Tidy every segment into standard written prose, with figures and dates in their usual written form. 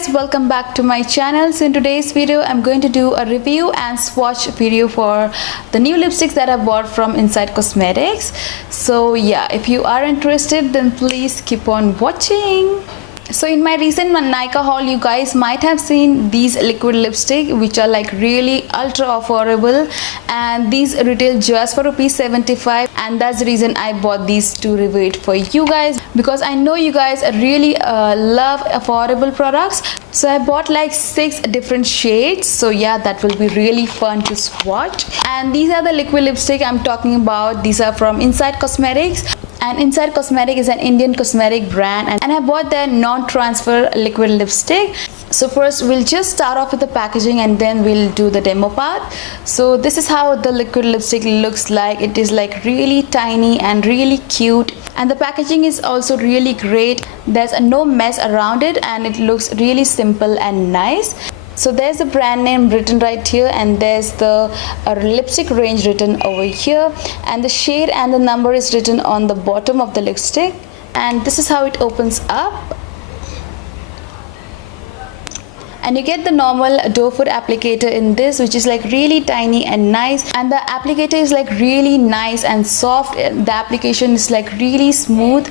guys, welcome back to my channel. So in today's video I'm going to do a review and swatch video for the new lipsticks that I bought from Inside Cosmetics. So yeah, if you are interested then please keep on watching. So in my recent Nykaa haul, you guys might have seen these liquid lipstick which are like really ultra affordable, and these retail just for ₹75, and that's the reason I bought these to review it for you guys, because I know you guys really love affordable products. So I bought like 6 different shades, so yeah, that will be really fun to swatch. And these are the liquid lipstick I'm talking about. These are from Inside Cosmetics. And Inside Cosmetics is an Indian cosmetic brand, and I bought their non-transfer liquid lipstick. So first we'll just start off with the packaging and then we'll do the demo part. So this is how the liquid lipstick looks like. It is like really tiny and really cute, and the packaging is also really great. There's no mess around it and it looks really simple and nice. So there's the brand name written right here, and there's the lipstick range written over here, and the shade and the number is written on the bottom of the lipstick. And this is how it opens up. And you get the normal doe foot applicator in this, which is like really tiny and nice, and the applicator is like really nice and soft. The application is like really smooth.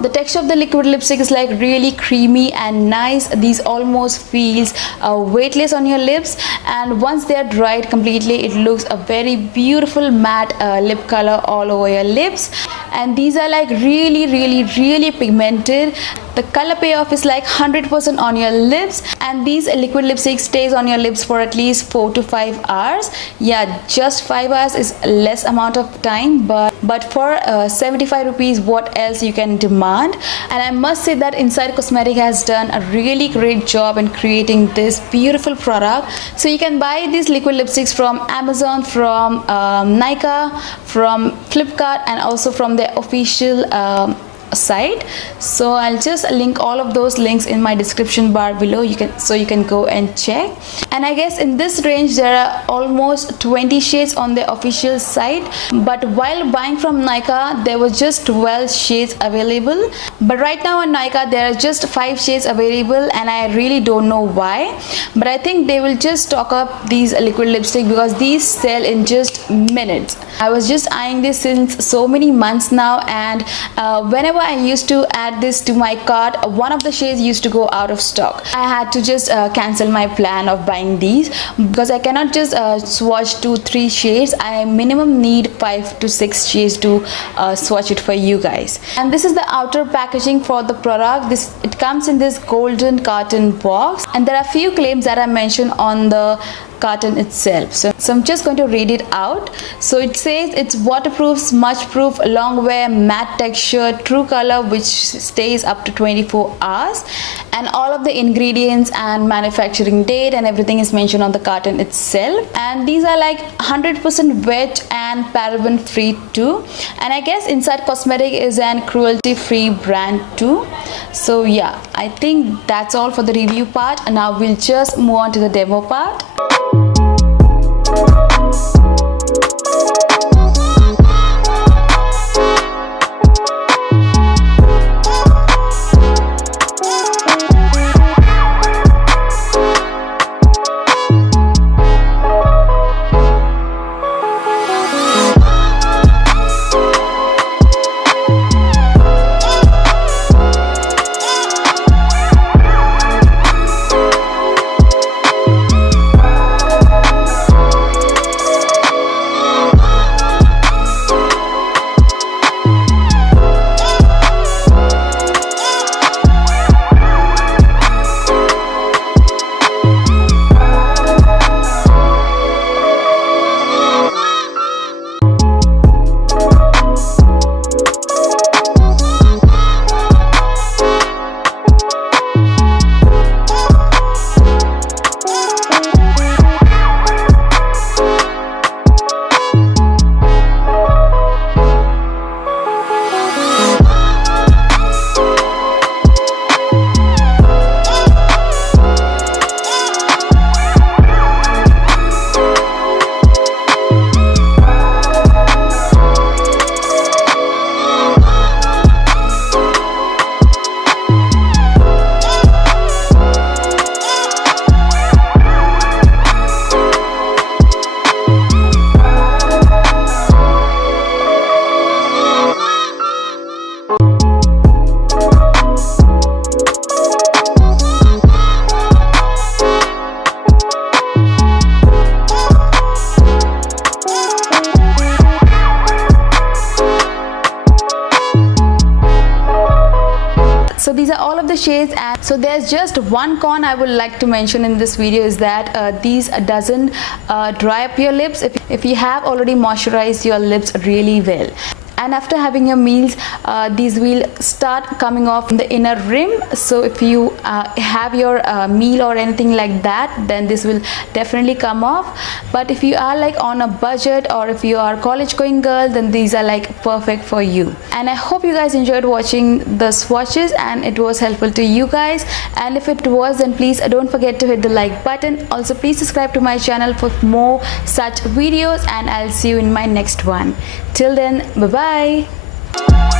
The texture of the liquid lipstick is like really creamy and nice. These almost feels weightless on your lips, and once they are dried completely it looks a very beautiful matte lip color all over your lips. And these are like really pigmented. The color payoff is like 100% on your lips, and these liquid lipstick stays on your lips for at least 4 to 5 hours. Yeah, just 5 hours is less amount of time, but for 75 rupees, what else you can demand? And I must say that Inside Cosmetics has done a really great job in creating this beautiful product. So you can buy these liquid lipsticks from Amazon, from Nykaa, from Flipkart, and also from their official site. So I'll just link all of those links in my description bar below. You can go and check. And I guess in this range there are almost 20 shades on the official site, but while buying from Nykaa there was just 12 shades available. But right now on Nykaa there are just 5 shades available, and I really don't know why, but I think they will just stock up these liquid lipstick because these sell in just minutes. I was just eyeing this since so many months now, and whenever I used to add this to my cart, one of the shades used to go out of stock. I had to just cancel my plan of buying these because I cannot just swatch 2-3 shades. I minimum need 5 to 6 shades to swatch it for you guys. And this is the outer packaging for the product. It comes in this golden carton box, and there are few claims that I mentioned on the carton itself. So I'm just going to read it out. So it says it's waterproof, smudge proof, long wear, matte texture, true color, which stays up to 24 hours, and all of the ingredients and manufacturing date and everything is mentioned on the carton itself. And these are like 100% wet and paraben free too, and I guess Inside Cosmetics is an cruelty free brand too. So yeah, I think that's all for the review part, and now we'll just move on to the demo part. just one con I would like to mention in this video is that these doesn't dry up your lips if you have already moisturized your lips really well. And after having your meals, these will start coming off in the inner rim. So if you have your meal or anything like that, then this will definitely come off. But if you are like on a budget, or if you are college going girl, then these are like perfect for you. And I hope you guys enjoyed watching the swatches and it was helpful to you guys. And if it was, then please don't forget to hit the like button. Also, please subscribe to my channel for more such videos, and I'll see you in my next one. Till then, bye bye.